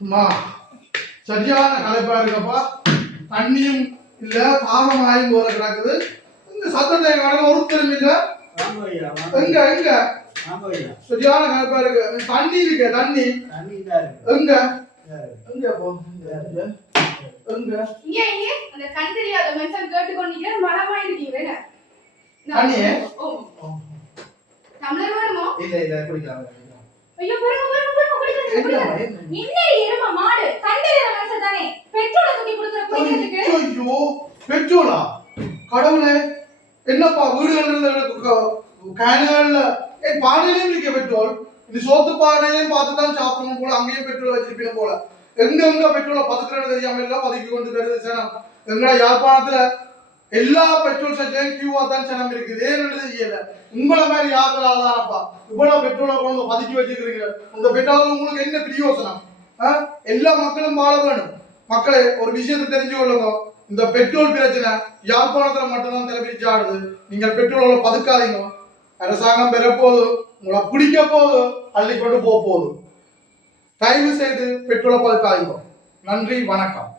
சும்மா சரியான கலைப்பா இருக்கப்பா. தண்ணியும் இல்ல, தாகமாயும் போல கிடக்குது. இந்த சத்தத்தை காண ஒருத்தரும் இல்ல. எங்க எங்க சரியான கலைப்பா இருக்கு. தண்ணி இருக்கு, தண்ணி எங்க எங்க போ எங்க இங்க இங்க அந்த கண் தெரியாத மனுஷன் கேட்டுக்கொண்டீங்க மரமா இருக்கீங்க. தண்ணி தமிழர் வேணுமோ? இல்ல இல்ல குடிக்கலாம். ஐயோ குடிங்க. என்ன எரும மாடு கண் தெரியாத மனுஷன் தானே பெட்ரோல் தூக்கி குடுக்குற குடிக்கிறதுக்கு. ஐயோ பெட்ரோலா? கடவுளே, என்னப்பா வீடுகள்ல கேனுகள்ல பானையிலையும் இருக்க பெட்ரோல். இது சோத்து பானையிலையும் பார்த்து தான் சாப்பிடணும் போல. அங்கேயும் பெட்ரோல் வச்சிருப்பீங்க போல. எங்க பெட்ரோலை பதுக்குறது தெரியாம இல்ல பதுக்கி கொண்டு வருது சனம். எங்கடா யாழ்ப்பாணத்துல எல்லா பெட்ரோல் ஸ்டேஷன்லயும் கியூவா தான் சனம் இருக்குது. ஏன்னு தெரியல. உங்களை மாதிரி யாருக்கெல்லாம் தானப்பா இவ்வளவு பெட்ரோலை கொண்டு பதுக்கி வச்சிருக்கீங்க. உங்க பெட்ரோல் உங்களுக்கு என்ன பிரயோசனம்? எல்லா மக்களும் வாழ வேணும். மக்களே, ஒரு விஷயத்தை தெரிஞ்சு கொள்ளுங்க. இந்த பெட்ரோல் பிரச்சனை யாழ்ப்பாணத்துல மட்டும்தான் தலைபிரிச்சு ஆடுது. நீங்கள் பெட்ரோலை பதுக்காதீங்க. அரசாங்கம் பெற போது, உங்களை பிடிக்க போது, அள்ளி கொண்டு போக போகுது. தயவு செய்து பெட்ரோலை பதுக்காதீங்க. நன்றி, வணக்கம்.